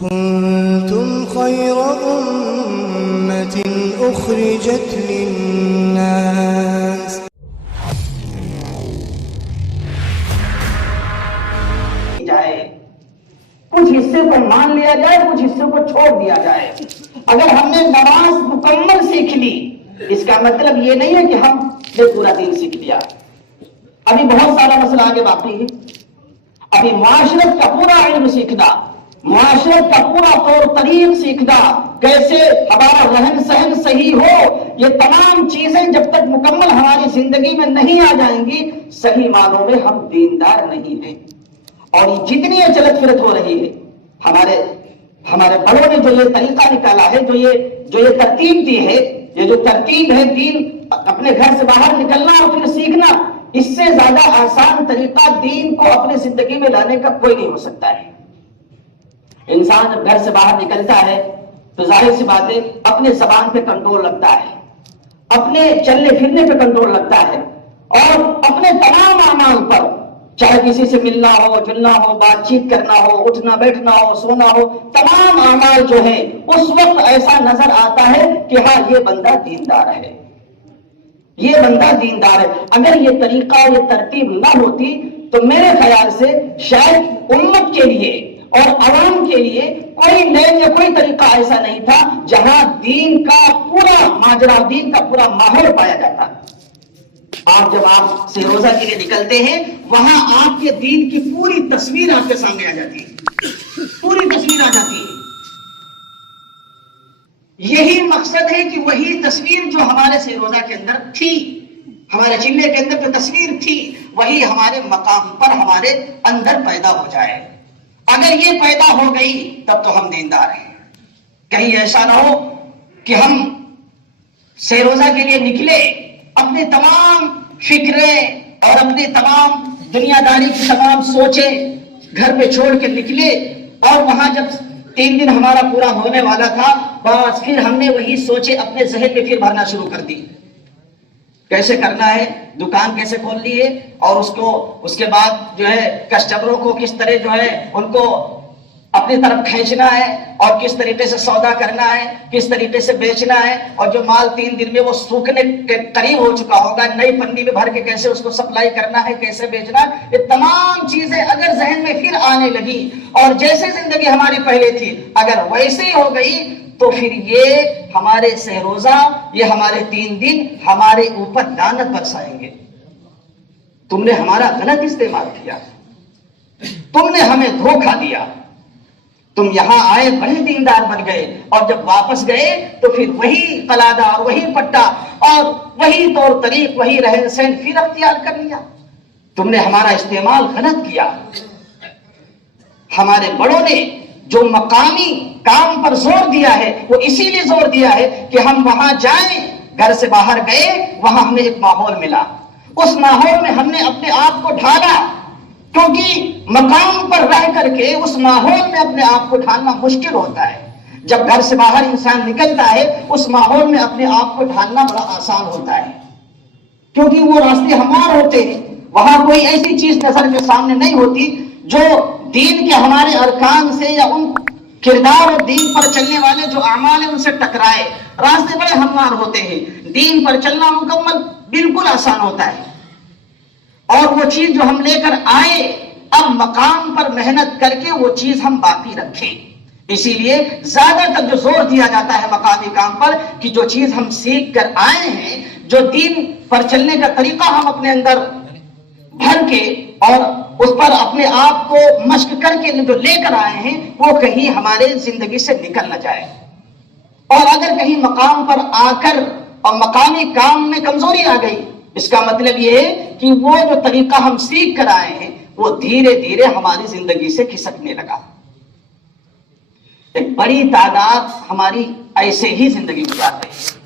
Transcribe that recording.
كنتم خير أمة أخرجت للناس کچھ حصے کو مان لیا جائے، کچھ حصے کو چھوڑ دیا جائے۔ اگر ہم نے نماز مکمل سیکھ لی، اس کا مطلب یہ نہیں ہے کہ ہم نے پورا دین سیکھ لیا۔ ابھی بہت سارا مسئلہ آگے باقی ہے۔ ابھی معاشرت کا پورا علم سیکھنا، معاشرت کا پورا طور طریق سیکھنا، کیسے ہمارا رہن سہن صحیح ہو، یہ تمام چیزیں جب تک مکمل ہماری زندگی میں نہیں آ جائیں گی، صحیح معنوں میں ہم دیندار نہیں ہیں۔ اور یہ جتنی یہ چلت فرت ہو رہی ہے، ہمارے بڑوں نے جو یہ طریقہ نکالا ہے، جو یہ ترتیب دی ہے، یہ جو ترتیب ہے دین اپنے گھر سے باہر نکلنا اور پھر سیکھنا، اس سے زیادہ آسان طریقہ دین کو اپنے زندگی میں لانے کا کوئی نہیں ہو سکتا ہے۔ انسان جب گھر سے باہر نکلتا ہے تو ظاہر سی بات ہے اپنے زبان پہ کنٹرول لگتا ہے، اپنے چلنے پھرنے پہ کنٹرول لگتا ہے، اور اپنے تمام اعمال پر، چاہے کسی سے ملنا ہو، جلنا ہو، بات چیت کرنا ہو، اٹھنا بیٹھنا ہو، سونا ہو، تمام اعمال جو ہیں اس وقت ایسا نظر آتا ہے کہ ہاں یہ بندہ دیندار ہے، یہ بندہ دیندار ہے۔ اگر یہ طریقہ اور یہ ترتیب نہ ہوتی تو میرے خیال سے شاید امت کے لیے اور عوام کے لیے کوئی لین یا کوئی طریقہ ایسا نہیں تھا جہاں دین کا پورا ماجرا، دین کا پورا ماحول پایا جاتا۔ جب آپ سے روزہ کے لیے نکلتے ہیں، وہاں آپ کے دین کی پوری تصویر آپ کے سامنے آ جاتی ہے، پوری تصویر آ جاتی ہے۔ یہی مقصد ہے کہ وہی تصویر جو ہمارے سے روزہ کے اندر تھی، ہمارے چلے کے اندر جو تصویر تھی، وہی ہمارے مقام پر ہمارے اندر پیدا ہو جائے۔ اگر یہ پیدا ہو گئی تب تو ہم دیندار ہیں۔ کہیں ایسا نہ ہو کہ ہم سے روزہ کے لیے نکلے، اپنے تمام فکریں اور اپنی تمام دنیا داری کی تمام سوچیں گھر پہ چھوڑ کے نکلے، اور وہاں جب 3 دن ہمارا پورا ہونے والا تھا، بس پھر ہم نے وہی سوچے اپنے ذہن میں پھر بھرنا شروع کر دی۔ کیسے کرنا ہے، دکان کیسے کھولنی ہے، اور اس کے بعد جو ہے کسٹمروں کو کس طرح جو ہے ان کو اپنی طرف کھینچنا ہے، اور کس طریقے سے سودا کرنا ہے، کس طریقے سے بیچنا ہے، اور جو مال 3 دن میں وہ سوکھنے کے قریب ہو چکا ہوگا، نئی پنی میں بھر کے کیسے اس کو سپلائی کرنا ہے، کیسے بیچنا ہے، یہ تمام چیزیں اگر ذہن میں پھر آنے لگی اور جیسے زندگی ہماری پہلے تھی اگر ویسے ہی ہو گئی، تو پھر یہ ہمارے سہ روزہ، یہ ہمارے 3 دن ہمارے اوپر لعنت برسائیں گے۔ تم نے ہمارا غلط استعمال کیا، تم نے ہمیں دھوکہ دیا، تم یہاں آئے بڑے دیندار بن گئے، اور جب واپس گئے تو پھر وہی قلادہ اور وہی پٹا اور وہی طور طریق، وہی رہن سہن پھر اختیار کر لیا۔ تم نے ہمارا استعمال غلط کیا۔ ہمارے بڑوں نے جو مقامی کام پر زور دیا ہے وہ اسی لیے زور دیا ہے کہ ہم وہاں جائیں، گھر سے باہر گئے، وہاں ہمیں ایک ماحول ملا، اس ماحول میں ہم نے اپنے آپ کو ڈھالا، کیونکہ مقام پر رہ کر کے اس ماحول میں اپنے آپ کو ڈھالنا مشکل ہوتا ہے۔ جب گھر سے باہر انسان نکلتا ہے اس ماحول میں اپنے آپ کو ڈھالنا بڑا آسان ہوتا ہے، کیونکہ وہ راستے ہموار ہوتے ہیں، وہاں کوئی ایسی چیز نظر کے سامنے نہیں ہوتی جو دین کے ہمارے ارکان سے یا ان کردار اور دین پر چلنے والے جو اعمال ہیں ان سے ٹکرائے۔ راستے بڑے ہموار ہوتے ہیں، دین پر چلنا مکمل بالکل آسان ہوتا ہے، اور وہ چیز جو ہم لے کر آئے اب مقام پر محنت کر کے وہ چیز ہم باقی رکھیں۔ اسی لیے زیادہ تر جو زور دیا جاتا ہے مقامی کام پر کہ جو چیز ہم سیکھ کر آئے ہیں، جو دین پر چلنے کا طریقہ ہم اپنے اندر بھر کے اور اس پر اپنے آپ کو مشق کر کے جو لے کر آئے ہیں، وہ کہیں ہمارے زندگی سے نکل نہ جائے۔ اور اگر کہیں مقام پر آ کر اور مقامی کام میں کمزوری آ گئی، اس کا مطلب یہ ہے کہ وہ جو طریقہ ہم سیکھ کر آئے ہیں وہ دھیرے دھیرے ہماری زندگی سے کھسکنے لگا۔ ایک بڑی تعداد ہماری ایسے ہی زندگی گزار رہی ہے۔